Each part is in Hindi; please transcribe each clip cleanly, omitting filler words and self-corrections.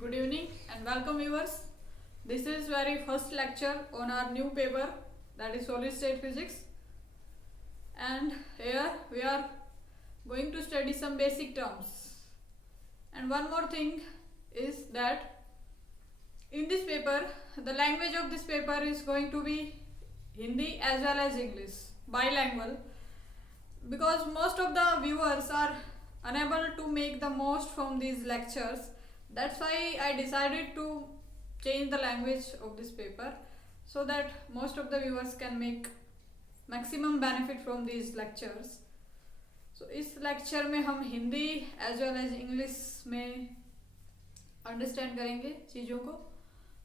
Good evening and welcome viewers. This is very first lecture on our new paper, that is solid state physics, and here we are going to study some basic terms. And one more thing is that in this paper the language of this paper is going to be Hindi as well as English, bilingual, because most of the viewers are unable to make the most from these lectures. That's why I decided to change the language of this paper so that most of the viewers can make maximum benefit from these lectures. So इस लेक्चर में हम Hindi as well as English में अंडरस्टैंड करेंगे चीज़ों को.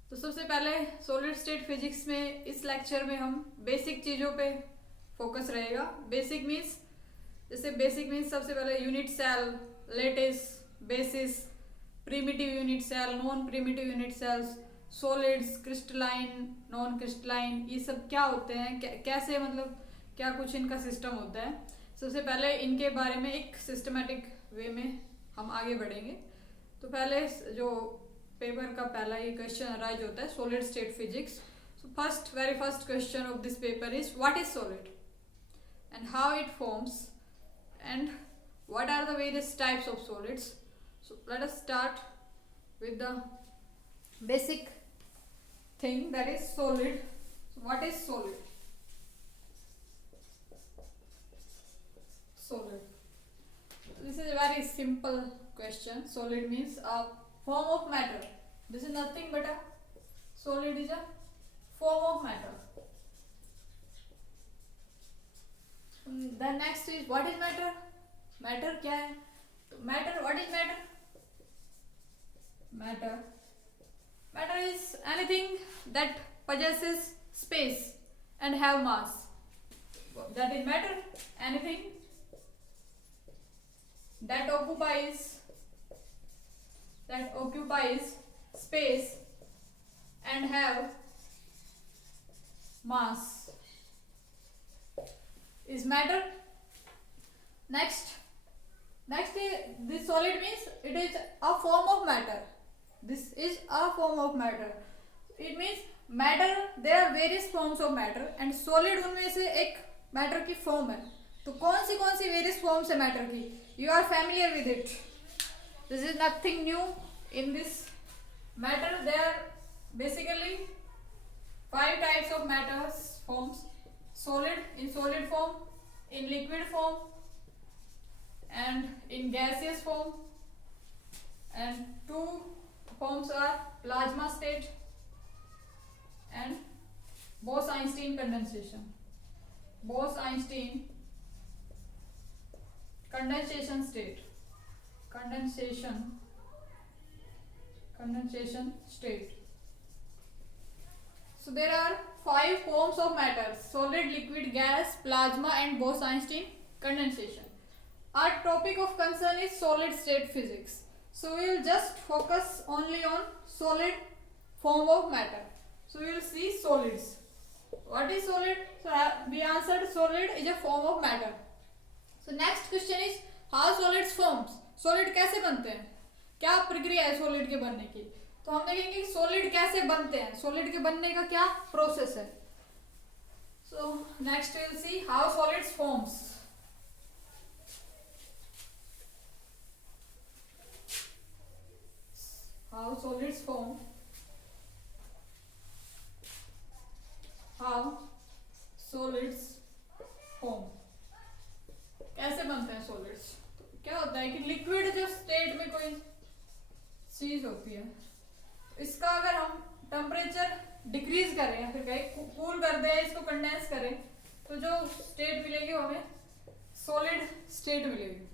तो सबसे पहले सॉलिड स्टेट फिजिक्स में इस लेक्चर में हम बेसिक चीज़ों पे फोकस रहेगा. बेसिक मीन्स जैसे बेसिक मीन्स सबसे पहले unit cell, lattice, basis, primitive unit cell, non primitive unit cells, solids, crystalline, non crystalline, ये सब क्या होते हैं, कैसे मतलब क्या कुछ इनका सिस्टम होता है. सबसे पहले इनके बारे में एक सिस्टमेटिक वे में हम आगे बढ़ेंगे. तो पहले जो पेपर का पहला ये क्वेश्चन अराइज होता है solid state physics. So very first question of this paper is what is solid and how it forms and what are the various types of solids. So let us start with the basic thing, that is solid. So what is solid? Solid, this is a very simple question. Solid means a form of matter. This is nothing but a solid is a form of matter. The next is what is matter. Matter क्या है? तो matter, what is matter? Matter is anything that possesses space and have mass. That is matter. Anything that occupies space and have mass is matter. Next, this solid means it is a form of matter. This is a form of matter. It means matter, there are various forms of matter and solid उनमें से एक matter की form है. तो कौन सी various forms है matter की? You are familiar with it. This is nothing new in this matter. There are basically 5 types of matters forms: solid, in solid form, in liquid form, and in gaseous form, and 2 forms are plasma state and Bose-Einstein condensation. Bose-Einstein condensation state. So there are 5 forms of matter: solid, liquid, gas, plasma and Bose-Einstein condensation. Our topic of concern is solid state physics. So we will just focus only on solid form of matter. So we will see solids. What is solid? So we answered solid is a form of matter. So next question is how solids forms. Solid कैसे बनते हैं? क्या प्रक्रिया है solid के बनने की? तो हम देखेंगे कि solid कैसे बनते हैं, solid के बनने का क्या प्रोसेस है. So next we will see how solids forms. How solids form. कैसे बनते हैं solids? तो क्या होता है कि लिक्विड जो स्टेट में कोई चीज होती है, इसका अगर हम टेम्परेचर डिक्रीज करें या फिर कहीं कूल कर दें, इसको कंडेंस करें, तो जो स्टेट मिलेगी वो हमें सॉलिड स्टेट मिलेगी.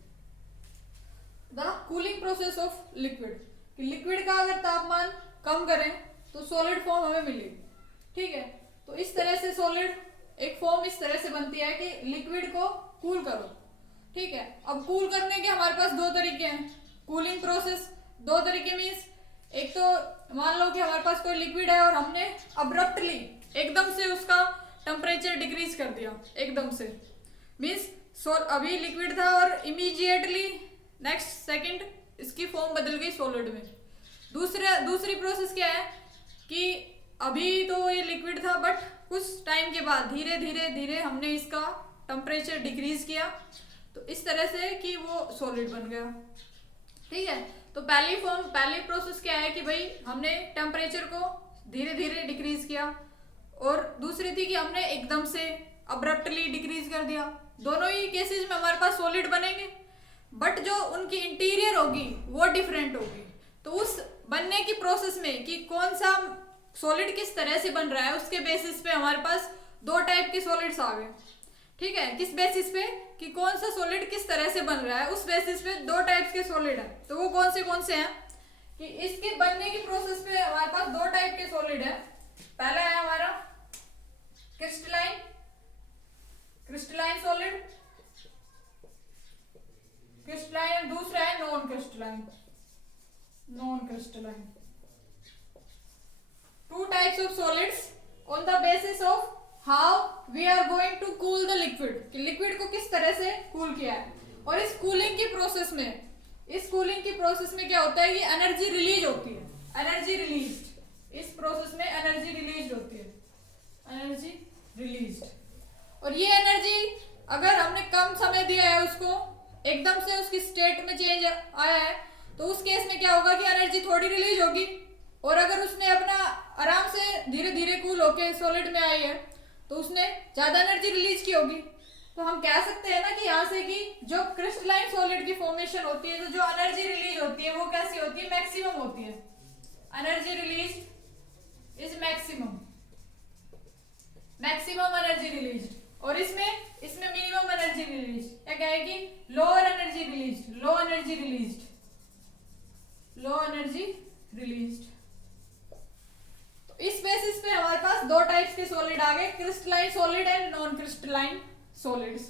The cooling process of liquid, liquid का अगर तापमान कम करें तो सॉलिड फॉर्म हमें मिलेगी. ठीक है, तो इस तरह से सॉलिड एक फॉर्म इस तरह से बनती है कि लिक्विड को कूल करो. ठीक है, अब कूल करने के हमारे पास 2 तरीके हैं. कूलिंग प्रोसेस 2 तरीके मीन्स एक तो मान लो कि हमारे पास कोई लिक्विड है और हमने अब्रप्टली एकदम से उसका टेम्परेचर डिक्रीज कर दिया एकदम से. मीन्स अभी लिक्विड था और इमीडिएटली नेक्स्ट सेकंड इसकी फॉर्म बदल गई सॉलिड में. दूसरी प्रोसेस क्या है कि अभी तो ये लिक्विड था, बट कुछ टाइम के बाद धीरे धीरे धीरे हमने इसका टेम्परेचर डिक्रीज किया, तो इस तरह से कि वो सॉलिड बन गया। ठीक है, तो पहली प्रोसेस क्या है कि भाई हमने टेम्परेचर को धीरे धीरे डिक्रीज किया, और दूसरी थी कि हमने एकदम से अब्रप्टली डिक्रीज कर दिया। दोनों ही केसेस में हमारे पास सॉलिड बनेंगे, बट जो उनकी इंटीरियर होगी वो डिफरेंट होगी। तो उस बनने की प्रोसेस में कि कौन सा सॉलिड किस तरह से बन रहा है, उसके बेसिस पे हमारे पास दो टाइप के सॉलिड्स आ गए। ठीक है, किस बेसिस पे कि कौन सा सॉलिड किस तरह से बन रहा है, उस बेसिस पे दो टाइप्स के सॉलिड है। तो वो कौन से हैं कि इसके बनने की प्रोसेस पे हमारे पास दो टाइप के सॉलिड है। पहला है हमारा क्रिस्टलाइन सॉलिड, क्रिस्टलाइन, दूसरा है non crystalline. Two types of solids on the basis of how we are going to cool the liquid, कि लिक्विड को किस तरह से कूल किया है। और इस कूलिंग की प्रोसेस में क्या होता है कि एनर्जी रिलीज होती है, इस प्रोसेस में एनर्जी रिलीज होती है, और ये एनर्जी अगर हमने कम समय दिया है उसको, एकदम से उसकी स्टेट में चेंज आया है, तो उस केस में क्या होगा कि एनर्जी थोड़ी रिलीज होगी। और अगर उसने अपना आराम से धीरे धीरे कूल होके सॉलिड में आई है, तो उसने ज्यादा एनर्जी रिलीज की होगी। तो हम कह सकते हैं ना कि यहाँ से कि जो क्रिस्टलाइन सॉलिड की फॉर्मेशन होती है, तो जो एनर्जी रिलीज होती है वो कैसी होती है, मैक्सिमम होती है। Energy release is maximum energy release. और इसमें मिनिमम एनर्जी रिलीज, क्या कहेगी, लो एनर्जी रिलीज्ड। तो इस बेसिस पे हमारे पास दो टाइप्स के सॉलिड आ गए, crystalline solid and non crystalline solids.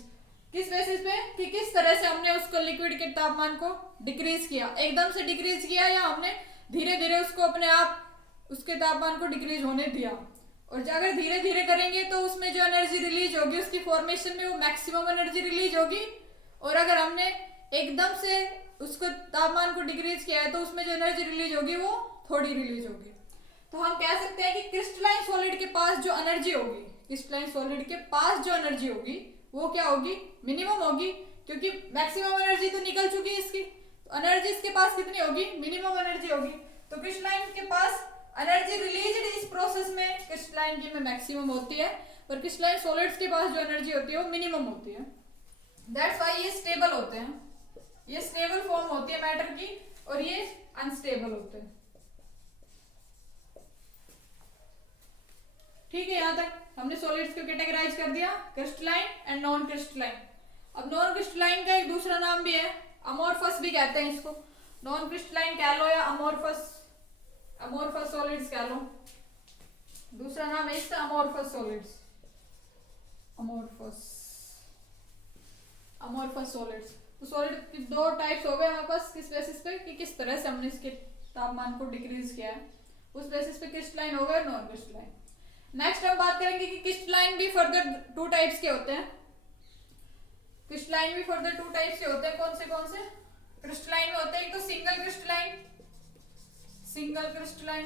किस बेसिस पे कि किस तरह से हमने उसको लिक्विड के तापमान को डिक्रीज किया, एकदम से डिक्रीज किया या हमने धीरे धीरे उसको अपने आप उसके तापमान को डिक्रीज होने दिया। और अगर धीरे धीरे करेंगे तो उसमें जो एनर्जी रिलीज होगी उसकी फॉर्मेशन में वो मैक्सिमम एनर्जी रिलीज होगी, और अगर हमने एकदम से उसको तापमान को डिक्रीज किया है तो उसमें जो एनर्जी रिलीज होगी वो थोड़ी रिलीज होगी। तो हम कह सकते हैं कि क्रिस्टलाइन सॉलिड के पास जो एनर्जी होगी, वो क्या होगी, मिनिमम होगी, क्योंकि मैक्सिमम एनर्जी तो निकल चुकी है इसकी। तो एनर्जी इसके पास कितनी होगी, मिनिमम एनर्जी होगी। तो क्रिस्टलाइन के पास एनर्जी रिलीज्ड इस प्रोसेस में क्रिस्टलाइन की में मैक्सिमम होती है, और क्रिस्टलाइन सॉलिड्स के पास जो एनर्जी होती है वो मिनिमम होती है। दैट्स व्हाई ये स्टेबल होते हैं, ये स्टेबल फॉर्म होती है मैटर की, और ये अनस्टेबल होते हैं। ठीक है, यहां तक हमने सॉलिड्स को कैटेगराइज कर दिया, क्रिस्टलाइन एंड नॉन क्रिस्टलाइन। अब नॉन क्रिस्टलाइन का एक दूसरा नाम भी है, अमोर्फस भी कहते हैं इसको। नॉन क्रिस्टलाइन कह लो या अमोर्फस सॉलिड्स कह लो, दूसरा नाम है इसका अमोर्फस सॉलिड्स। Amorphous solids. तो सॉलिड की दो टाइप्स हो गए हमारे पास, किस बेसिस पे कि किस तरह से हमने इसके तापमान को डिक्रीज किया है, उस बेसिस पे क्रिस्टलाइन हो गए, नॉन क्रिस्टलाइन। नेक्स्ट हम बात करेंगे कि क्रिस्टलाइन भी फर्दर टू टाइप्स के होते हैं। क्रिस्टलाइन भी फर्दर टू टाइप्स के होते हैं, कौन से क्रिस्टलाइन में होते हैं, एक तो सिंगल क्रिस्टलाइन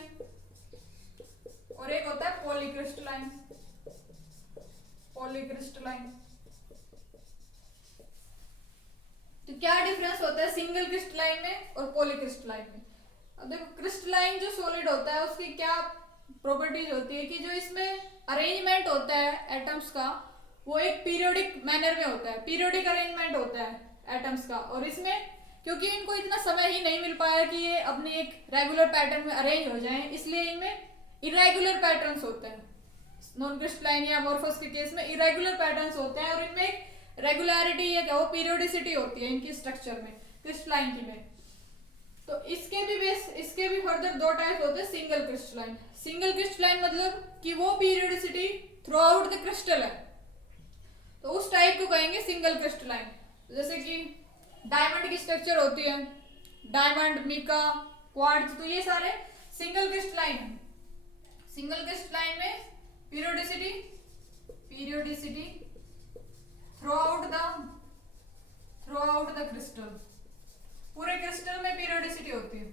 और एक होता है पॉलीक्रिस्टलाइन। तो क्या डिफरेंस होता है सिंगल क्रिस्टलाइन में और पॉलीक्रिस्टलाइन में। अब देखो, क्रिस्टलाइन जो सॉलिड होता है उसकी क्या प्रॉपर्टीज होती है कि जो इसमें अरेंजमेंट होता है एटम्स का, वो एक पीरियोडिक मैनर में होता है, पीरियोडिक अरेंजमेंट होता है एटम्स का। और इसमें क्योंकि इनको इतना समय ही नहीं मिल पाया कि ये अपने एक रेगुलर पैटर्न में अरेंज हो जाएं, इसलिए इनमें इरेगुलर पैटर्न्स होते हैं। नॉन क्रिस्टलाइन या अमोर्फस के केस में इरेगुलर पैटर्न्स होते हैं, और इनमें एक रेगुलरिटी या क्या वो पीरियोडिसिटी होती है इनकी स्ट्रक्चर में, क्रिस्टलाइन की में। तो इसके भी फर्दर दो टाइप्स होते हैं, सिंगल क्रिस्टलाइन मतलब कि वो periodicity through out the crystal है, तो उस टाइप को कहेंगे सिंगल क्रिस्टलाइन। जैसे कि डायमंड की स्ट्रक्चर होती है, डायमंड, मिका, क्वार्ट्ज, तो ये सारे सिंगल क्रिस्टलाइन है। सिंगल क्रिस्टलाइन में periodicity through out the crystal, पूरे क्रिस्टल में पीरियोडिसिटी होती है।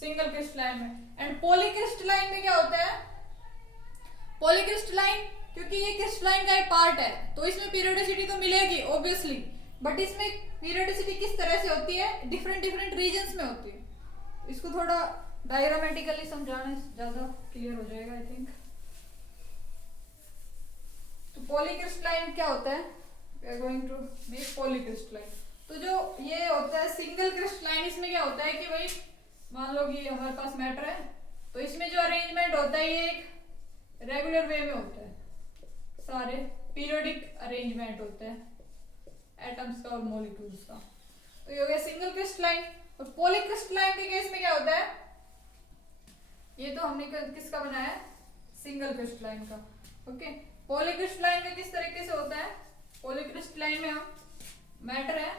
सिंगल क्रिस्टलाइन में। एंड पॉलीक्रिस्टलाइन में क्या होता है, पॉलीक्रिस्टलाइन क्योंकि ये क्रिस्टलाइन का एक पार्ट है तो इसमें पीरियोडिसिटी तो मिलेगी ऑब्वियसली, बट इसमें पीरियोडिसिटी किस तरह से होती है, डिफरेंट डिफरेंट रीजन्स में होती है। इसको थोड़ा डायग्रामेटिकली समझाने ज्यादा क्लियर हो जाएगा आई थिंक। तो पॉलीक्रिस्टलाइन क्या होता है, we are going to make polycrystalline. तो जो ये होता है सिंगल क्रिस्टलाइन, इसमें क्या होता है कि भाई मान लो कि हमारे पास मैटर है तो इसमें जो अरेंजमेंट होता है ये एक रेगुलर वे में होता है, सारे पीरियोडिक अरेंजमेंट होते हैं एटम्स का और मॉलिक्यूल्स का। तो ये हो गया सिंगल क्रिस्टलाइन। और पॉलीक्रिस्टलाइन के केस में क्या होता है, ये तो हमने किसका बनाया है, सिंगल क्रिस्टलाइन का। ओके, पॉलीक्रिस्टलाइन का किस तरीके से होता है, पॉलीक्रिस्टलाइन में हम मैटर है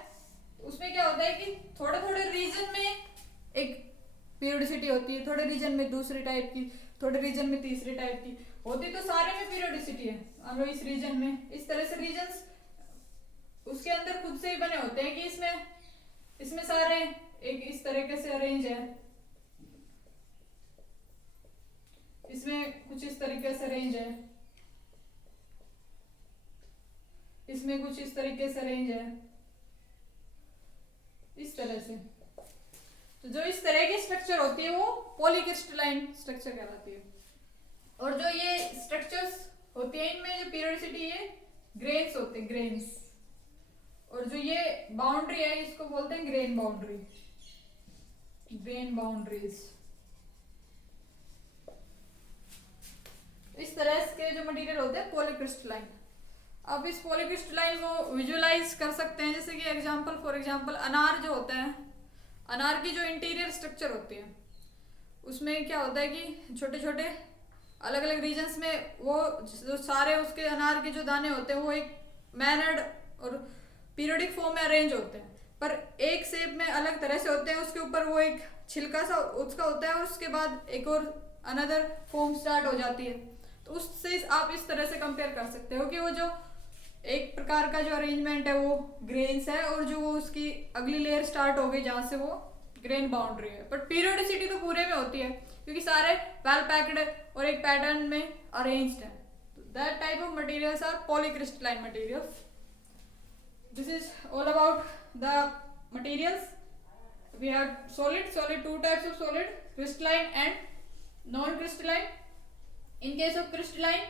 तो उसमें क्या होता है कि थोड़े थोड़े रीजन में एक पीरियोडिसिटी होती है, थोड़े रीजन में दूसरी टाइप की, थोड़े रीजन में तीसरी टाइप की होती, तो सारे में पीरियोडिसिटी है। मान लो इस रीजन में इस तरह से रीजन्स उसके अंदर खुद से ही बने होते हैं कि इसमें सारे एक इस तरीके से अरेंज है, इसमें कुछ इस तरीके से अरेंज है, इसमें कुछ इस तरीके से अरेंज है, इस तरह से। तो जो इस तरह की स्ट्रक्चर होती है वो पॉलीक्रिस्टलाइन स्ट्रक्चर कहलाती है। और जो ये स्ट्रक्चर्स होती है इनमें जो पीरियोडिसिटी है ग्रेन्स होते हैं, ग्रेन्स। और जो ये बाउंड्री है इसको बोलते हैं ग्रेन बाउंड्री, ग्रेन बाउंड्रीज। इस तरह के जो मटेरियल होते हैं पॉलीक्रिस्टलाइन। अब इस पॉलीक्रिस्टलाइन को विजुअलाइज कर सकते हैं, जैसे कि एग्जांपल फॉर एग्जांपल अनार जो होता है, अनार की जो इंटीरियर स्ट्रक्चर होती है उसमें क्या होता है कि छोटे छोटे अलग अलग रीजन्स में वो जो सारे उसके अनार के जो दाने होते हैं वो एक मैनर्ड और पीरियोडिक फॉर्म में अरेंज होते हैं, पर एक शेप में अलग तरह से होते हैं। उसके ऊपर वो एक छिलका सा उसका होता है और उसके बाद एक और अनदर फॉर्म स्टार्ट हो जाती है। तो उससे आप इस तरह से कंपेयर कर सकते हो कि वो जो एक प्रकार का जो अरेंजमेंट है वो ग्रेन्स है और जो वो उसकी अगली लेयर स्टार्ट हो गई जहां से वो ग्रेन बाउंड्री है। बट पीरियोडिसिटी तो पूरे में होती है क्योंकि सारे वेल पैक्ड और एक पैटर्न में अरेंज्ड है। That type of materials are polycrystalline materials. This is all about the materials. We have solid two types of solid, crystalline and non-crystalline. In case of crystalline,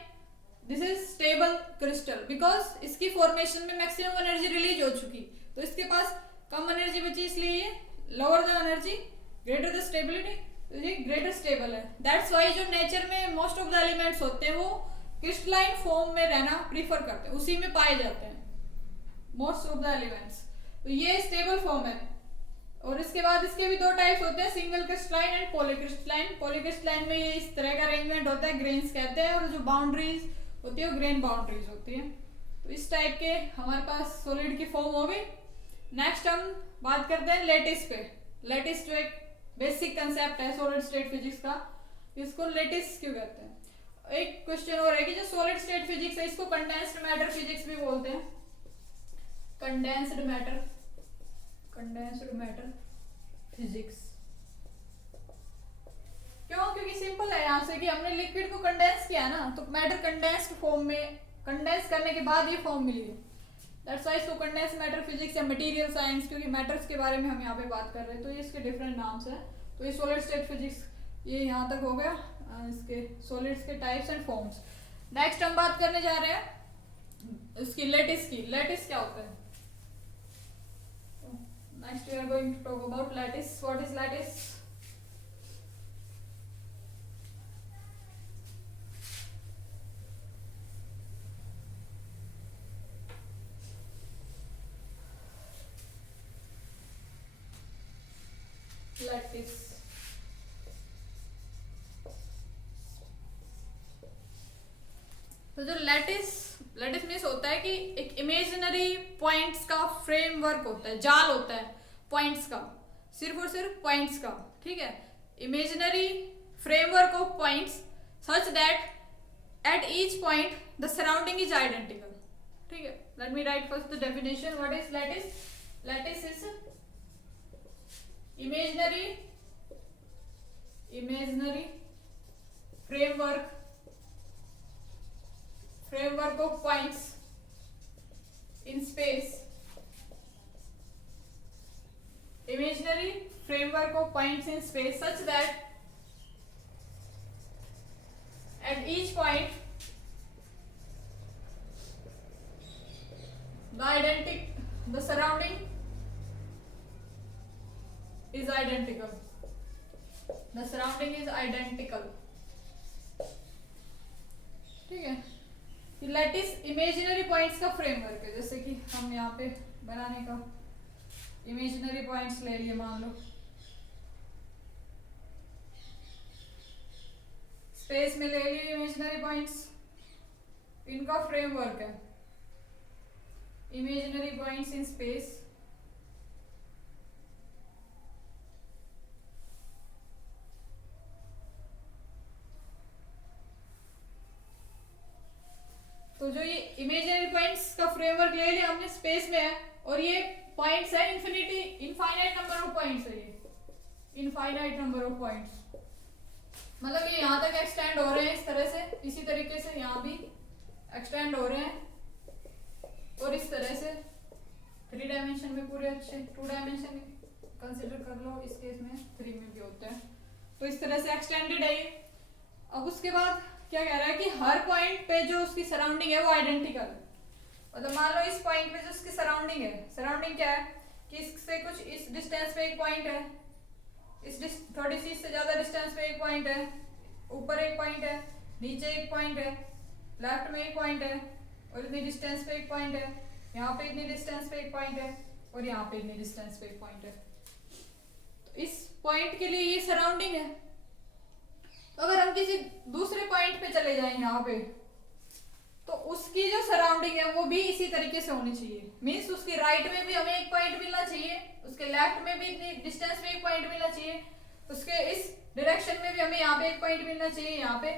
this is stable crystal because इसकी फॉर्मेशन में मैक्सिमम एनर्जी रिलीज हो चुकी, तो इसके पास कम एनर्जी बची, इसलिए ये lower the energy greater the stability, तो ये ग्रेटर स्टेबल है। दैट्स वाई जो नेचर में मोस्ट ऑफ द एलिमेंट्स होते हैं वो क्रिस्टलाइन फॉर्म में रहना प्रीफर करते हैं, उसी में पाए जाते हैं मोस्ट ऑफ द एलिमेंट्स। तो ये स्टेबल फॉर्म है। और इसके बाद इसके भी दो टाइप्स होते हैं, single crystalline and polycrystalline. Polycrystalline में ये इस तरह का अरेंजमेंट होता है, ग्रेन्स कहते हैं, और जो बाउंड्रीज होती है वो ग्रेन बाउंड्रीज होती है। तो इस टाइप के हमारे पास सॉलिड की फॉर्म हो गई। नेक्स्ट हम बात करते हैं लेटिस पे। लेटिस जो एक बेसिक कंसेप्ट है सॉलिड स्टेट फिजिक्स का, इसको लेटिस क्यों कहते हैं। एक क्वेश्चन और है कि जो सॉलिड स्टेट फिजिक्स है इसको कंडेंस्ड मैटर फिजिक्स भी बोलते हैं। कंडेंस्ड मैटर फिजिक्स क्यों, क्योंकि सिंपल है यहाँ से कि हमने लिक्विड को कंडेंस किया ना, तो मैटर कंडेंस्ड फॉर्म में, कंडेंस करने के बाद ये फॉर्म मिली है। दैट्स व्हाई इसको कंडेंस्ड मैटर फिजिक्स या मटेरियल साइंस, क्योंकि मैटर्स के बारे में हम यहाँ पे बात कर रहे हैं, तो ये इसके डिफरेंट नाम्स है। तो ये सॉलिड स्टेट फिजिक्स ये यहाँ तक हो गया इसके सॉलिड्स के टाइप्स एंड फॉर्म्स। नेक्स्ट हम बात करने जा रहे हैं इसकी लेटिस की। लेटिस क्या होता है? Next we are going to talk about lattice. What is lattice? Lattice तो जो लैटिस मीन्स होता है कि एक इमेजिनरी पॉइंट्स का फ्रेमवर्क होता है, जाल होता है पॉइंट्स का, सिर्फ और सिर्फ पॉइंट्स का, ठीक है। Imaginary framework of points such that at each point the surrounding is identical, ठीक है। Let me right first the definition. What is lattice? Lattice is imaginary imaginary framework of points in space, imaginary framework of points in space such that at each point the surrounding is identical. The surrounding is identical. ठीक है, लैटिस इमेजिनरी पॉइंट्स का फ्रेमवर्क है. जैसे कि हम यहाँ पे बनाने का इमेजिनरी पॉइंट्स ले लिए, मान लो स्पेस में ले लिए इमेजिनरी पॉइंट्स, इनका फ्रेमवर्क है इमेजिनरी पॉइंट्स इन स्पेस. तो जो ये इमेजिनरी पॉइंट्स का फ्रेमवर्क ले लिया हमने, स्पेस में है और ये पॉइंट्स है इनफाइनाइट नंबर ऑफ पॉइंट्स है. ये इनफाइनाइट नंबर ऑफ पॉइंट्स मतलब ये यहाँ तक एक्सटेंड हो रहे हैं इस तरह से, इसी तरीके से यहाँ भी एक्सटेंड हो रहे हैं और इस तरह से 3 डायमेंशन में पूरे अच्छे 2 डायमेंशन कंसिडर कर लो, इस केस में 3 में भी होते हैं. तो इस तरह से एक्सटेंडेड है ये. अब उसके बाद क्या कह रहा है कि हर पॉइंट पे जो उसकी सराउंडिंग है वो आइडेंटिकल है. मतलब मान लो इस पॉइंट पे जो उसकी सराउंडिंग है, सराउंडिंग क्या है कि इससे कुछ इस डिस्टेंस पे एक पॉइंट है, इस थोड़ी सी इससे ज्यादा डिस्टेंस पे एक पॉइंट है, ऊपर एक पॉइंट है, नीचे एक पॉइंट है, लेफ्ट में एक पॉइंट है और इतनी डिस्टेंस पे एक पॉइंट है, यहाँ पे इतनी डिस्टेंस पे एक पॉइंट है और यहाँ पे इतनी डिस्टेंस पे एक पॉइंट है. तो इस पॉइंट के लिए ये सराउंडिंग है. तो अगर हम किसी दूसरे पॉइंट पे चले जाएं यहाँ पे, तो उसकी जो सराउंडिंग है वो भी इसी तरीके से होनी चाहिए. मीन्स उसकी राइट में भी हमें एक पॉइंट मिलना चाहिए, उसके लेफ्ट में भी इतनी डिस्टेंस पे एक पॉइंट मिलना चाहिए, उसके इस डायरेक्शन में भी हमें यहाँ पे एक पॉइंट मिलना चाहिए, यहाँ पे.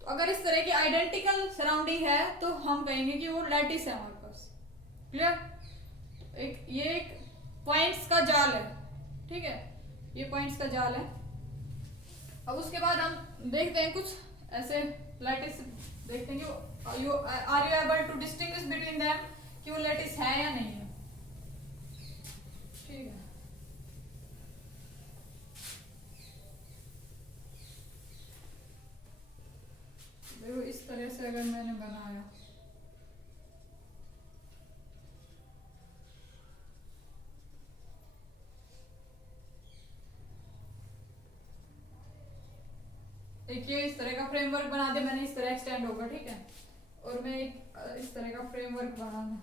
तो अगर इस तरह की आइडेंटिकल सराउंडिंग है तो हम कहेंगे कि वो लैटिस है हमारे पास. क्लियर? ये एक पॉइंट्स का जाल है. ठीक है, ये पॉइंट्स का जाल है. अब उसके बाद हम देखते हैं कुछ ऐसे लैटिस, देखते हैं कि are you able to distinguish between them, कि वो लैटिस है या नहीं है. ठीक है, देखो इस तरह से अगर मैंने बनाया, देखिए इस तरह का फ्रेमवर्क बना दिया मैंने, इस तरह एक्सटेंड होगा. ठीक है, और मैं एक इस तरह का फ्रेमवर्क बनाना,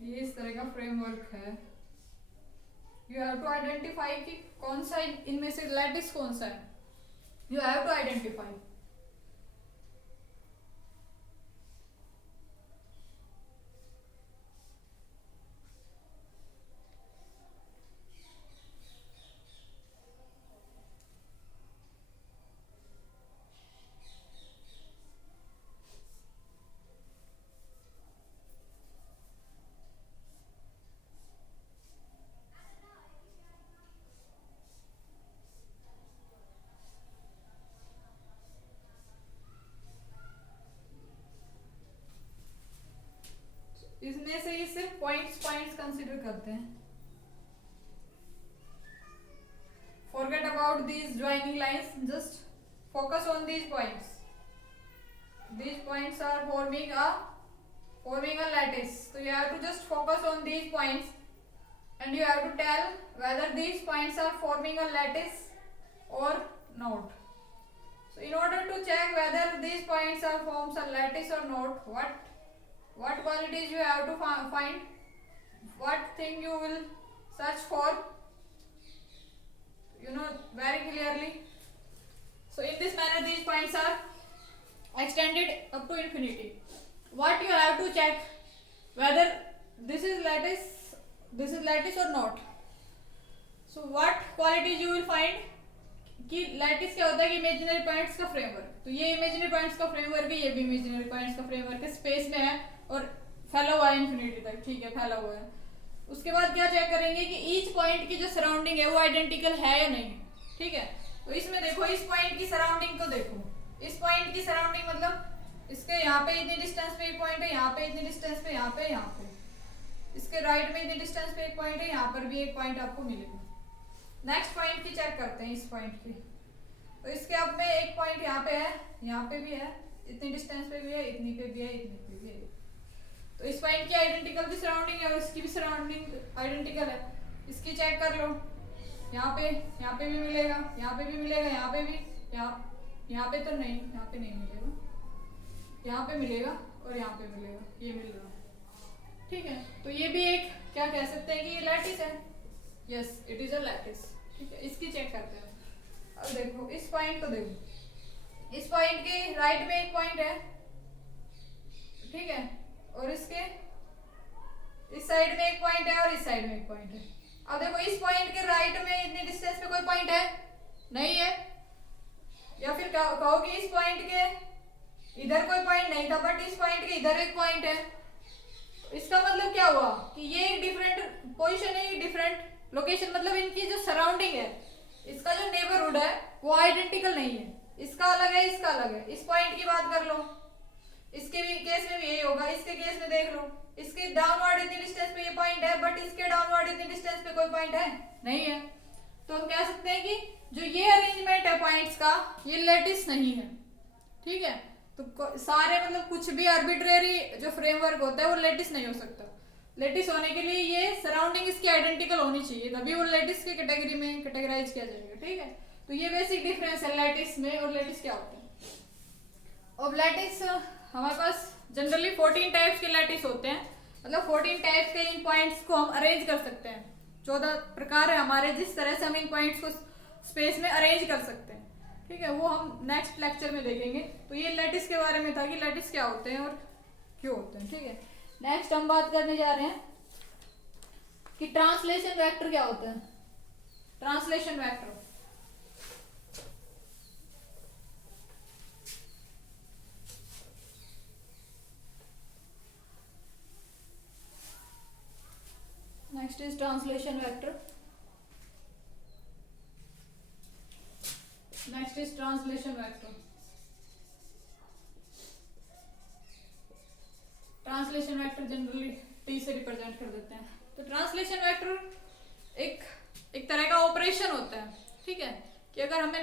ये इस तरह का फ्रेमवर्क है. यू हैव टू आइडेंटिफाई कि कौन सा इनमें से लैटिस कौन सा है. You have to identify. इसमें से ये सिर्फ पॉइंट्स कंसीडर करते हैं. Forget about these joining lines, just focus on these points. These points are forming a lattice. So you have to just focus on these points and you have to tell whether these points are forming a lattice or not. So in order to check whether these points are forms a lattice or not, what qualities you have to find, what thing you will search for, very clearly. So in this manner these points are extended up to infinity. What you have to check whether this is lattice or not. So what qualities you will find कि लैटिस क्या होता है कि इमेजिनरी पॉइंट्स का फ्रेमवर्क। तो ये इमेजिनरी पॉइंट्स का फ्रेमवर्क है, ये भी इमेजिनरी पॉइंट्स का फ्रेमवर्क है, स्पेस में है और फैला हुआ है इन्फिनिटी तक, ठीक है, फैला हुआ है। उसके बाद क्या चेक करेंगे कि ईच पॉइंट की जो सराउंडिंग है वो आइडेंटिकल है या नहीं, ठीक है। तो इसमें देखो, इस पॉइंट की सराउंडिंग को देखो, इस पॉइंट की सराउंडिंग मतलब इसके यहाँ पे इतनी डिस्टेंस पे एक पॉइंट है, यहाँ पे इतनी डिस्टेंस पे, यहाँ पे इसके राइट में इतनी डिस्टेंस पे एक पॉइंट है, यहाँ पर भी एक पॉइंट आपको मिलेगा। नेक्स्ट पॉइंट की चेक करते हैं, इस पॉइंट की। तो इसके अब में एक पॉइंट यहाँ पे है, यहाँ पे भी है, इतनी डिस्टेंस पे भी है, इतनी पे भी है, इतनी पे भी है। तो इस पॉइंट की आइडेंटिकल भी सराउंडिंग है और इसकी भी सराउंडिंग आइडेंटिकल है। इसकी चेक कर लो, यहाँ पे भी मिलेगा, यहाँ पे भी मिलेगा, यहाँ पे भी, यहाँ पे तो नहीं, यहाँ पे नहीं मिलेगा, यहाँ पे मिलेगा और यहाँ पे मिलेगा, ये मिल रहा, ठीक है। तो ये भी एक क्या कह सकते हैं कि ये लैटिस है, yes it is a lattice, ठीक है। इसकी चेक करते हैं। अब देखो इस पॉइंट को देखो, इस पॉइंट के राइट में एक पॉइंट है, ठीक है, और इसके इस साइड में एक पॉइंट है और इस साइड में एक पॉइंट है। अब देखो इस पॉइंट के राइट में इतनी डिस्टेंस पे कोई पॉइंट है नहीं है, या फिर कहो कि इस पॉइंट के इधर कोई पॉइंट नहीं था बट इस पॉइंट के इधर एक पॉइंट है। इसका मतलब क्या हुआ कि ये डिफरेंट पोजीशन है, डिफरेंट लोकेशन, मतलब इनकी जो सराउंडिंग है, इसका जो नेबरहुड है वो आइडेंटिकल नहीं है, इसका अलग है, इसका अलग है। इस पॉइंट की बात कर लो, इसके भी केस में भी यही होगा, इसके केस में देख लो, इसके डाउनवर्ड इतनी डिस्टेंस पे ये पॉइंट है बट इसके डाउनवर्ड इतनी डिस्टेंस पे कोई पॉइंट है नहीं है। तो हम कह सकते हैं कि जो ये अरेंजमेंट है पॉइंट्स का, ये लैटिस नहीं है, ठीक है। तो सारे मतलब कुछ भी आर्बिट्रेरी जो फ्रेमवर्क होता है वो लैटिस नहीं हो सकता। लैटिस होने के लिए ये सराउंडिंग इसकी आइडेंटिकल होनी चाहिए, तभी वो लैटिस की कैटेगरी में कैटेगराइज किया जाएगा, ठीक है। तो ये बेसिक डिफरेंस है लैटिस में और लैटिस क्या होता है। अब लैटिस हमारे पास जनरली 14 टाइप्स के लैटिस होते हैं, मतलब 14 टाइप्स के इन पॉइंट्स को हम अरेंज कर सकते हैं। 14 प्रकार है हमारे जिस तरह से हम इन पॉइंट्स को स्पेस में अरेंज कर सकते हैं, ठीक है, वो हम नेक्स्ट लेक्चर में देखेंगे। तो ये लैटिस के बारे में था कि लैटिस क्या होते हैं और क्यों होते हैं, ठीक है। नेक्स्ट हम बात करने जा रहे हैं कि ट्रांसलेशन वेक्टर क्या होते हैं। Translation vector, next is translation vector, next is translation vector. Translation vector generally T से रिप्रेजेंट कर देते हैं। तो ट्रांसलेशन वेक्टर एक तरह का ऑपरेशन होता है, ठीक है, कि अगर हमें